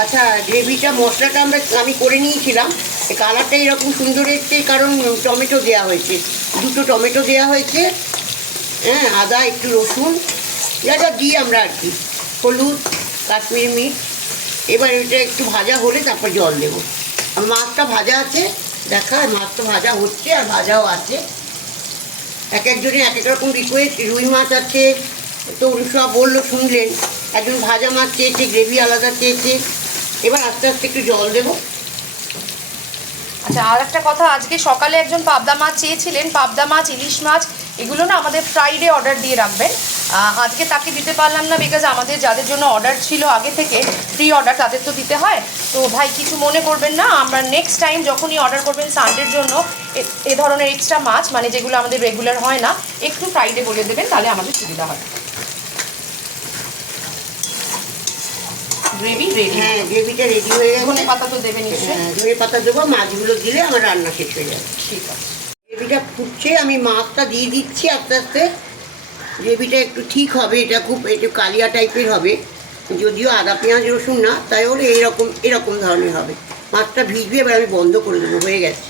আচ্ছা, গ্রেভিটা মশলাটা আমি করে নিয়েছিলাম। কালারটা এরকম সুন্দর এসছে কারণ টমেটো দেওয়া হয়েছে, 2টো টমেটো দেওয়া হয়েছে, হ্যাঁ, আদা, একটু রসুন, যা যা দিই আমরা আর কি, হলুদ, কাশ্মীরি মির্চ। এবার এটা একটু ভাজা হলে তারপর জল দেবো। আর মাছটা ভাজা আছে, মাছটা ভাজা হচ্ছে আর ভাজাও আছে। এক একজনের এক এক রকম রিকোয়েস্ট। রুই মাছ আছে তো সব বললো, শুনলেন। একজন ভাজা মাছ চেয়েছে, গ্রেভি আলাদা চেয়েছে। এবার আস্তে আস্তে একটু জল দেবো। আচ্ছা, আর একটা কথা, আজকে সকালে একজন পাবদা মাছ চেয়েছিলেন। পাবদা মাছ, ইলিশ মাছ এগুলো না আমাদের ফ্রাইডে অর্ডার দিয়ে রাখবেন। আজকে তাকে দিতে পারলাম না, বিকজ আমাদের যাদের জন্য অর্ডার ছিল আগে থেকে প্রি অর্ডার, তাদের তো দিতে হয়। তো ভাই কিছু মনে করবেন না, আমরা নেক্সট টাইম যখনই অর্ডার করবেন সানডের জন্য এ ধরনের এক্সট্রা মাছ, মানে যেগুলো আমাদের রেগুলার হয় না, একটু ফ্রাইডে বলে দেবেন, তাহলে আমাদের সুবিধা হয়। Gravy ready. হ্যাঁ, গ্রেভিটা রেডি হয়ে গেছে। ধনে পাতা তো দেবেন নিশ্চয়ই। হ্যাঁ, ধনে পাতা দেবো। মাছগুলো দিলে আমার রান্না শেষ হয়ে যাবে। ঠিক আছে, গ্রেভিটা ফুটছে, আমি মাছটা দিয়ে দিচ্ছি আস্তে আস্তে। গ্রেভিটা একটু ঠিক হবে, এটা খুব একটু কালিয়া টাইপের হবে, যদিও আদা পেঁয়াজ রসুন না, তাই হলে এরকম ধরনের হবে। মাছটা ভিজবে, এবার আমি বন্ধ করে দেবো, হয়ে গেছে।